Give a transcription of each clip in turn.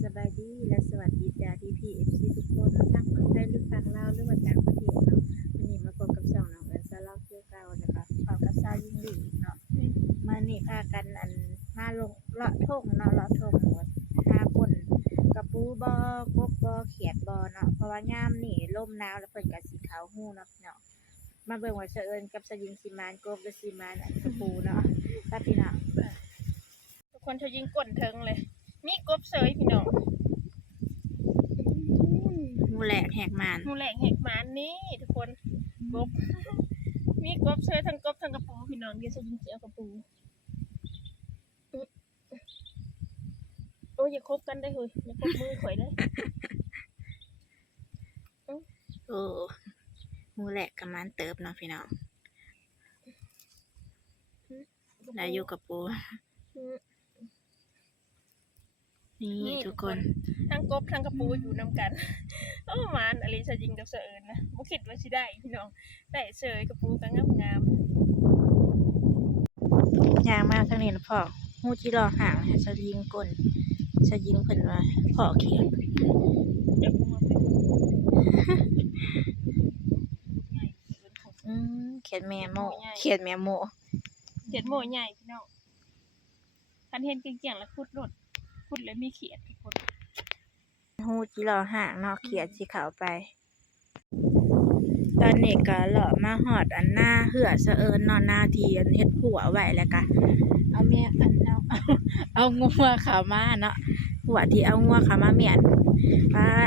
สบายดีและสวัสดีจ้าพี่เอฟซีทุกคนทั้งฝั่งไทยหรือฝั่งลาวหรือว่าต่างประเทศเนาะวันนี้มาพบกับช่องน้องเอิญซาเล่าเกี่ยวเก่านะคะพอกับซาวยิ่งหลีเนาะมานี่พากันมาลงเลาะทุ่งเนาะเลาะทุ่งหาคนกระปูบอกบเขียดเนาะเพราะว่ายามนี่ลมหนาวแล้วเพิ่นก็สิขาวฮู้เนาะพี่น้องมาเบิ่งว่าเสะเอิญกับสะยิงสิมานกบหรือสิมานกระปูเนาะถ้าพี่น้องทุกคนเขายิงก้นเทิงเลยมีกบเสยพี่น้องหมูแหลกแหกมานหมูแหลกแหกหมานนี่ทุกคนกบ มีกบเสยทั้งกบทั้งกระปูพี่น้องเดี๋ยวจะยิงเสียกระปูโอ้ยอย่าคบกันได้เฮ้ยอย่าคบมือข่อยได้ โอ้หมูแหลกกับมันเติบเนาะพี่น้องแล้วอยู่กับปูนี่ทุกคนทั้งกบทั้งกระปูอยู่นำกันโอ้หมานอะไรจะยิงกับเสยนะบุคิดว่าสิได้พี่น้องได้เสยกระปูกันงามยางมากทั้งนี้นะพ่อหูที่รอห่างสะยิงก้นสะยิงเพิ่นว่าพ่อเขียนเขียนแม่โมเขียนแม่โมเขียนโมใหญ่พี่น้องคันเห็นเกี่ยงๆแล้วขุดแล้วมีเขียดทุกคนหูที่รอห่างเนาะเขียนสีขาวไปตอนนี้ก็เลาะมาหอดอันหน้าเหือสะเอิญนอนหน้าทีเฮ็ดหัวไว้แล้วก็เอาแม่เอางัวขามาเนาะหัวที่เอางัวขามาเมียน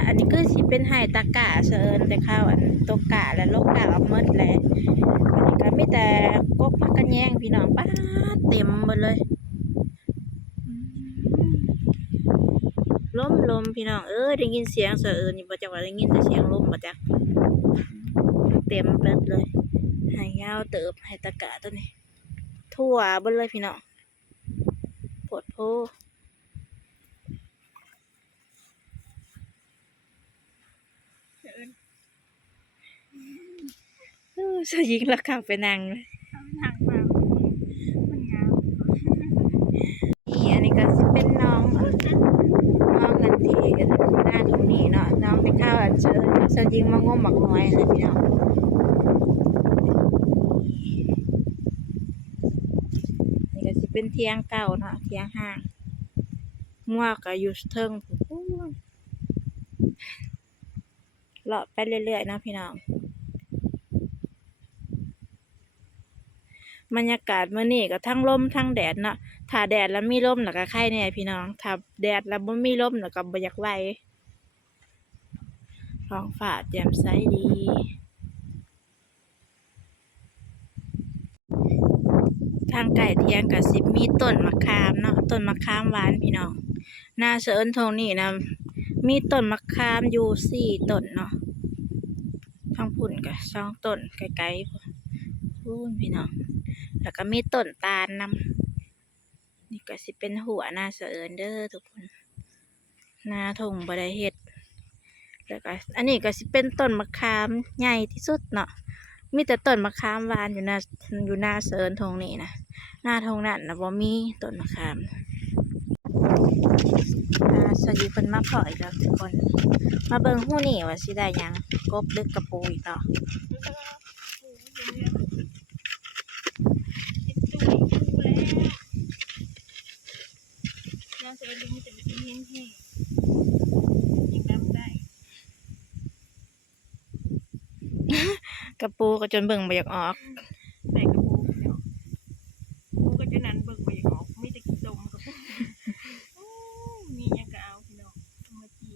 อันนี้คือสิเป็นไห้ตะกะสะเอิญแต่ข้าวอันตกกะและลกกะออกหมดแล้วอันนี้ก็มีแต่กบพักกันแยงพี่น้องป้าเต็มหมดเลยลมพี่น้องได้ยินเสียงสะเอิญอยู่บ่จักว่าได้ยินแต่เสียงลมบ่จักเต็มเบิดเลยหายาวเติบหายตะกะตัวนี้ทั่วเบิดเลยพี่น้องปวดโพสยิงแล้วขับไปนั่งเลยนี่อันนี้ก็เป็นน้องกันที่หน้าตรงนี้เนาะน้องไปข้าวสยิงมางมหมักน้อยนะพี่น้องนี่ก็สิเป็นเทียงเก่าเนาะเทียงห้างงัวก็อยู่เทิงเลาะไปเรื่อยๆนะพี่น้องบรรยากาศมื้อนี้ก็ทั้งลมทั้งแดดเนาะถ้าแดดแล้วมีลมแล้วก็ไข่แน่พี่น้องถ้าแดดแล้วบ่มีลมแล้วก็บ่อยากไหวท้องฟ้าแจ่มใสดีทางไก่เทียงก็สิมีต้นมะขามเนาะต้นมะขามหวานพี่น้องหน้าเสอิญทงนี่นะมีต้นมะขามอยู่4ต้นเนาะทางพุ่นก็2ต้นไกลๆพุ่นพี่น้องแล้วก็มีต้นตาลนำนี่ก็สิเป็นหัวหน้าเสอิญเด้อทุกคนหน้าทงบ่ได้เฮ็ดแล้วก็อันนี้ก็สิเป็นต้นมะขามใหญ่ที่สุดเนาะมีแต่ต้นมะขามหวานอยู่หน้าเสอิญทงนี่นะหน้าทงนั่นนะบ่มีต้นมะขามสวัสดีเพิ่นมาเพาะอีกแล้วทุกคนมาเบิ่งหู้นี่ว่าสิได้หยังกบหรือกระปูอีกเนาะกระปูก็จนเบิ่งบ่อยากออกแต่กระปูเนาะปูก็จะนั้นเบิ่งไปออกมีแต่กินดมกระปูมีหยังก็เอาพี่น้องมาจี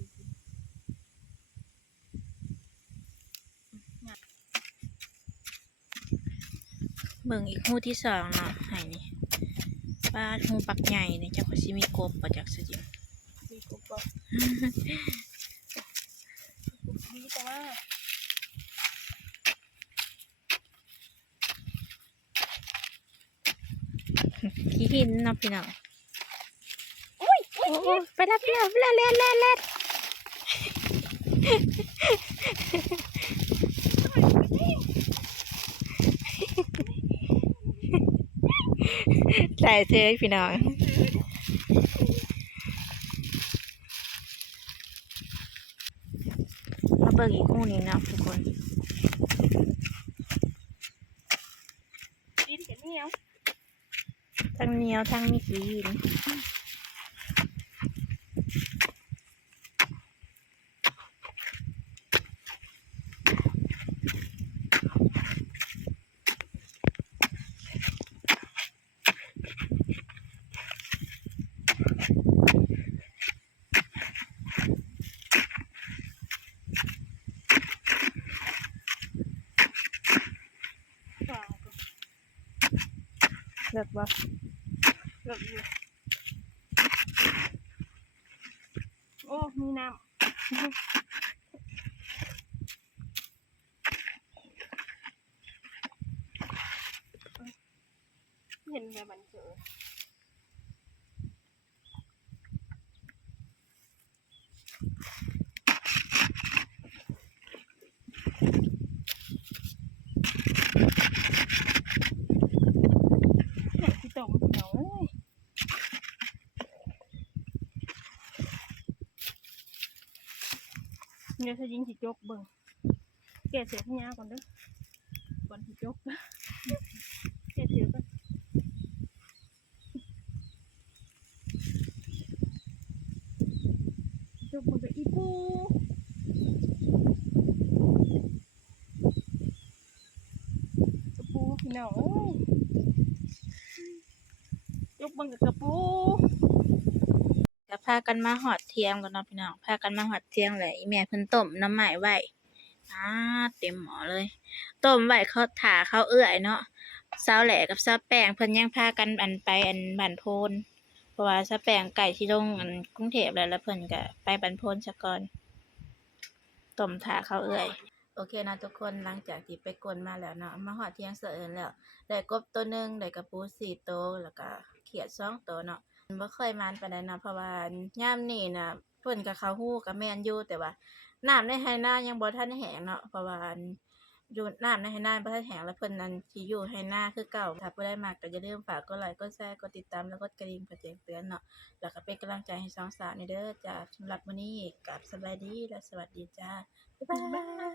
เบิ่งอีกหู้ที่2เนาะให้นี่ป้าหูปักใหญ่นี่จักว่าสิมีกบบ่จักสิมีกบบ่มีแต่ว่าขี้หินเนาะพี่น้องโอ้ยไปแล้วเล่นใส่เสื้อพี่น้อง บิ่งอีกคู่นี้เนาะทุกคน ดินกับเหนียว ทั้งเหนียวทั้งมีขี้หินฟางก็ เลิกบ่ เลิกอยู่โอ้มีน้ำเห็นแบบมันเจอเนี่ยที่ตรงเหนียวเอ้ยเดี๋ยวจะยิงสิจกเบิ่งแกะเสียที่ยาก่อนเด้อก่อนสิจกแกะเสียก่อนจกมันก็อีปูกระปูพี่น้องเอ้ยจกมันกับกระปู ก็พากันมาหอดเทียงกันเนาะพี่น้องพากันมาหอดเทียงเลยอีแม่เพิ่นต้มน้ำไหม้ไว้เต็มหม้อเลยต้มไว้เขาถาเขาเอื้อยเนาะสาวแหล่กับสาวแป้งเพิ่นยังพากันไปบ้านโพนเพราะว่าสาวแป้งไก่ที่ลงกรุงเทพแล้วเพิ่นก็ไปบ้านโพนซะก่อนต้มถาเขาเอื้อยโอเคนะทุกคนหลังจากที่ไปกวนมาแล้วเนาะมาหอดเทียงเสร็จแล้วได้กบตัวหนึงได้กระปู4ตัวแล้วก็เขียด2ตัวเนาะ บ่เคยมานปานใดนะเพราะว่ายามนี้น่ะเพิ่นก็เข้าฮู้ก็แม่นอยู่แต่ว่าน้ำในไหนายังบ่ทันแห้งเนาะเพราะว่าอยู่น้ำในไหนาบ่ทันแห้งแล้วเพิ่นนั้นสิอยู่ไหนาคือเก่าถ้าผู้ใดมักก็อย่าลืมฝากกดไลค์กดแชร์กดติดตามแล้วกดกระดิ่งเพื่อแจ้งเตือนเนาะแล้วก็เป็นกำลังใจให้สองสาวนี่เด้อจ้าสำหรับมื้อนี้กราบสบายดีและสวัสดีจ้าบ๊ายบาย